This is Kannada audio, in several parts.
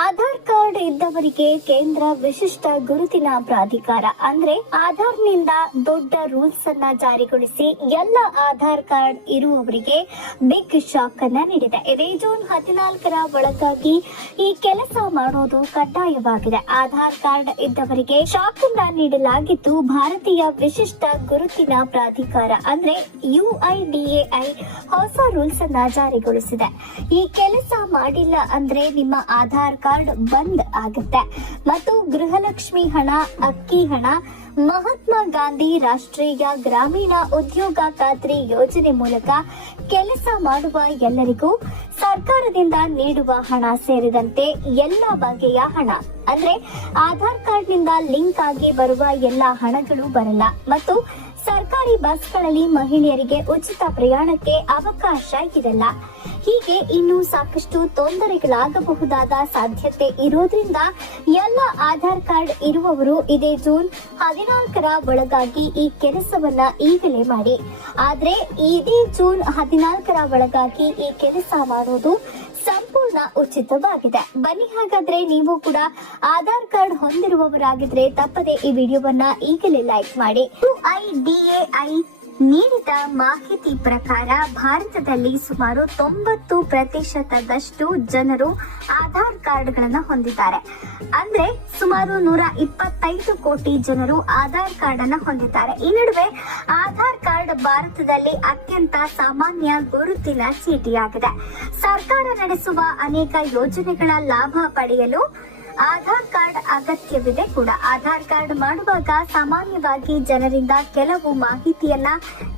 ಆಧಾರ್ ಕಾರ್ಡ್ ಇದ್ದವರಿಗೆ ಕೇಂದ್ರ ವಿಶಿಷ್ಟ ಗುರುತಿನ ಪ್ರಾಧಿಕಾರ ಅಂದ್ರೆ ಆಧಾರ್ನಿಂದ ದೊಡ್ಡ ರೂಲ್ಸ್ ಅನ್ನ ಜಾರಿಗೊಳಿಸಿ ಎಲ್ಲ ಆಧಾರ್ ಕಾರ್ಡ್ ಇರುವವರಿಗೆ ಬಿಗ್ ಶಾಕ್ ಅನ್ನ ನೀಡಿದೆ. ಇದೇ ಜೂನ್ ಹದಿನಾಲ್ಕರ ಒಳಗಾಗಿ ಈ ಕೆಲಸ ಮಾಡೋದು ಕಡ್ಡಾಯವಾಗಿದೆ. ಆಧಾರ್ ಕಾರ್ಡ್ ಇದ್ದವರಿಗೆ ಶಾಕ್ ಅನ್ನ ನೀಡಲಾಗಿದ್ದು ಭಾರತೀಯ ವಿಶಿಷ್ಟ ಗುರುತಿನ ಪ್ರಾಧಿಕಾರ ಅಂದ್ರೆ ಯುಐಡಿಎಐ ಹೊಸ ರೂಲ್ಸ್ ಅನ್ನ ಜಾರಿಗೊಳಿಸಿದೆ. ಈ ಕೆಲಸ ಮಾಡಿಲ್ಲ ಅಂದ್ರೆ ನಿಮ್ಮ ಆಧಾರ್ ಕಾರ್ಡ್ ಬಂದ್ ಆಗುತ್ತೆ. ಮತ್ತು ಗೃಹಲಕ್ಷ್ಮಿ ಹಣ, ಅಕ್ಕಿ ಹಣ, ಮಹಾತ್ಮ ಗಾಂಧಿ ರಾಷ್ಟ್ರೀಯ ಗ್ರಾಮೀಣ ಉದ್ಯೋಗ ಖಾತ್ರಿ ಯೋಜನೆ ಮೂಲಕ ಕೆಲಸ ಮಾಡುವ ಎಲ್ಲರಿಗೂ ಸರ್ಕಾರದಿಂದ ನೀಡುವ ಹಣ ಸೇರಿದಂತೆ ಎಲ್ಲ ಬಗೆಯ ಹಣ. ಅಂದ್ರೆ ಆಧಾರ್ ಕಾರ್ಡ್ನಿಂದ ಲಿಂಕ್ ಆಗಿ ಬರುವ ಎಲ್ಲ ಹಣಗಳು ಬರಲ್ಲ. ಮತ್ತು ಸರ್ಕಾರಿ ಬಸ್ಗಳಲ್ಲಿ ಮಹಿಳೆಯರಿಗೆ ಉಚಿತ ಪ್ರಯಾಣಕ್ಕೆ ಅವಕಾಶ ಇರಲ್ಲ. ಹೀಗೆ ಇನ್ನೂ ಸಾಕಷ್ಟು ತೊಂದರೆಗಳಾಗಬಹುದಾದ ಸಾಧ್ಯತೆ ಇರೋದ್ರಿಂದ ಎಲ್ಲ ಆಧಾರ್ ಕಾರ್ಡ್ ಇರುವವರು ಇದೇ ಜೂನ್ ಹದಿನಾಲ್ಕರ ಒಳಗಾಗಿ ಈ ಕೆಲಸವನ್ನ ಈಗಲೇ ಮಾಡಿ. ಆದ್ರೆ ಇದೇ ಜೂನ್ ಹದಿನಾಲ್ಕರ ಒಳಗಾಗಿ ಈ ಕೆಲಸ ಮಾಡೋದು ಸಂಪೂರ್ಣ ಉಚಿತವಾಗಿದೆ. ಬನ್ನಿ ಹಾಗಾದ್ರೆ ನೀವು ಕೂಡ ಆಧಾರ್ ಕಾರ್ಡ್ ಹೊಂದಿರುವವರಾಗಿದ್ರೆ ತಪ್ಪದೆ ಈ ವಿಡಿಯೋವನ್ನ ಈಗಲೇ ಲೈಕ್ ಮಾಡಿ. ಯುಐಡಿಎಐ ನೀಡಿದ ಮಾಹಿತಿ ಪ್ರಕಾರ ಭಾರತದಲ್ಲಿ ಸುಮಾರು ತೊಂಬತ್ತು ಪ್ರತಿಶತದಷ್ಟು ಜನರು ಆಧಾರ್ ಕಾರ್ಡ್ಗಳನ್ನು ಹೊಂದಿದ್ದಾರೆ. ಅಂದ್ರೆ ಸುಮಾರು ನೂರ ಇಪ್ಪತ್ತೈದು ಕೋಟಿ ಜನರು ಆಧಾರ್ ಕಾರ್ಡ್ ಅನ್ನ ಹೊಂದಿದ್ದಾರೆ. ಈ ನಡುವೆ ಆಧಾರ್ ಕಾರ್ಡ್ ಭಾರತದಲ್ಲಿ ಅತ್ಯಂತ ಸಾಮಾನ್ಯ ಗುರುತಿನ ಚೀಟಿಯಾಗಿದೆ. ಸರ್ಕಾರ ನಡೆಸುವ ಅನೇಕ ಯೋಜನೆಗಳ ಲಾಭ ಪಡೆಯಲು ಆಧಾರ್ ಕಾರ್ಡ್ ಅಗತ್ಯವಿದೆ ಕೂಡ. ಆಧಾರ್ ಕಾರ್ಡ್ ಮಾಡುವಾಗ ಸಾಮಾನ್ಯವಾಗಿ ಜನರಿಂದ ಕೆಲವು ಮಾಹಿತಿಯನ್ನ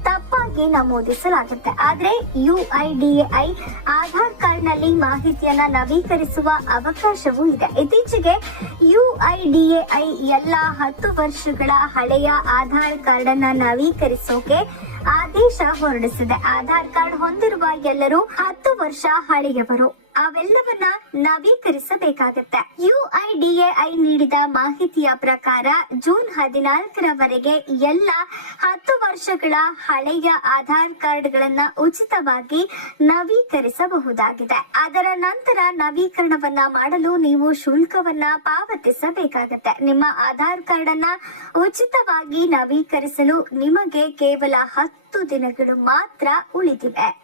ತಪ್ಪಾಗಿ ನಮೂದಿಸಲಾಗುತ್ತೆ. ಆದ್ರೆ ಯುಐಡಿಎಐ ಆಧಾರ್ ಕಾರ್ಡ್ನಲ್ಲಿ ಮಾಹಿತಿಯನ್ನ ನವೀಕರಿಸುವ ಅವಕಾಶವೂ ಇದೆ. ಇತ್ತೀಚೆಗೆ ಯುಐಡಿಎಐ ಎಲ್ಲ ಹತ್ತು ವರ್ಷಗಳ ಹಳೆಯ ಆಧಾರ್ ಕಾರ್ಡ್ ಅನ್ನ ನವೀಕರಿಸೋಕೆ ಆದೇಶ ಹೊರಡಿಸಿದೆ. ಆಧಾರ್ ಕಾರ್ಡ್ ಹೊಂದಿರುವ ಎಲ್ಲರೂ ಹತ್ತು ವರ್ಷ ಹಳೆಯವರು. ಅವೆಲ್ಲವನ್ನ ನವೀಕರಿಸಬೇಕಾಗತ್ತೆ. ಐ ನೀಡಿದ ಮಾಹಿತಿಯ ಪ್ರಕಾರ ಜೂನ್ ಹದಿನಾಲ್ಕರವರೆಗೆ ಎಲ್ಲ ಹತ್ತು ವರ್ಷಗಳ ಹಳೆಯ ಆಧಾರ್ ಕಾರ್ಡ್ಗಳನ್ನ ಉಚಿತವಾಗಿ ನವೀಕರಿಸಬಹುದಾಗಿದೆ. ಅದರ ನಂತರ ನವೀಕರಣವನ್ನ ಮಾಡಲು ನೀವು ಶುಲ್ಕವನ್ನ ಪಾವತಿಸಬೇಕಾಗತ್ತೆ. ನಿಮ್ಮ ಆಧಾರ್ ಕಾರ್ಡ್ ಅನ್ನ ಉಚಿತವಾಗಿ ನವೀಕರಿಸಲು ನಿಮಗೆ ಕೇವಲ ಹತ್ತು ದಿನಗಳು ಮಾತ್ರ ಉಳಿದಿವೆ.